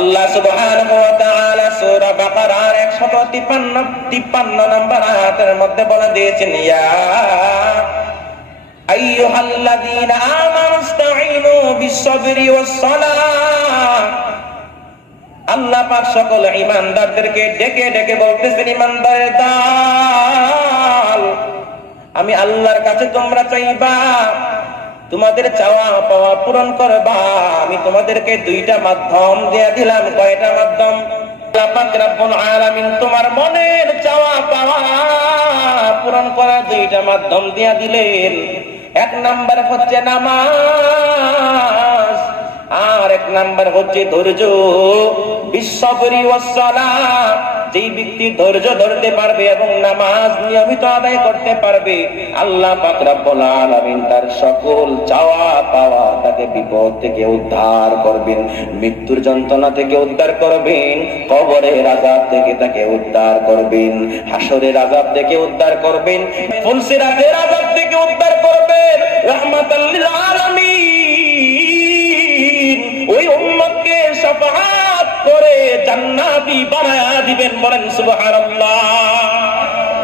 আল্লাহ সুবহানাহু ওয়া তাআলা সূরা বাকারার 153 নম্বর আয়াতের মধ্যে বলে দিয়েছেন, ইয়া আইয়ুহাল্লাযীনা আমানুস্তাঈনু বিস-সাবরি ওয়াস-সালাহ। আল্লাহ পাক সকল ঈমানদারদেরকে ডেকে ডেকে বলতেছেন, ঈমানদারের দল, আমি আল্লাহর কাছে তোমরা চাইবা, তোমাদের চাওয়া পাওয়া পূরণ করবা। আমি তোমাদেরকে দুইটা মাধ্যম দিয়ে দিলাম। কয়টা মাধ্যম? আল্লাহ পাক রব্বুল আলামিন তোমার মনের চাওয়া পাওয়া পূরণ করার দুইটা মাধ্যম দিয়ে দিলেন। এক নাম্বার হচ্ছে নামাজ, আর এক নাম্বার হচ্ছে ধৈর্য। বিস-সাবরি ওয়াস-সালাহ, যেই ব্যক্তি ধৈর্য ধরতে পারবে এবং নামাজ নিয়মিত আদায় করতে পারবে, আল্লাহ পাক রব্বুল আলামিন তার সকল চাওয়া পাওয়া, তাকে বিপদ থেকে উদ্ধার করবেন, মৃত্যুর যন্ত্রণা থেকে উদ্ধার করবেন, কবরের আযাব থেকে তাকে উদ্ধার করবেন, হাসরের আযাব থেকে উদ্ধার করবেন, ফুলসিরাতের আযাব থেকে উদ্ধার করবেন, রাহমাতাল লিল আলামিন। ওই উম্মতকে শাফাআত করে জান্নাতি বানায়া দিবেন। বলেন সুবহানাল্লাহ।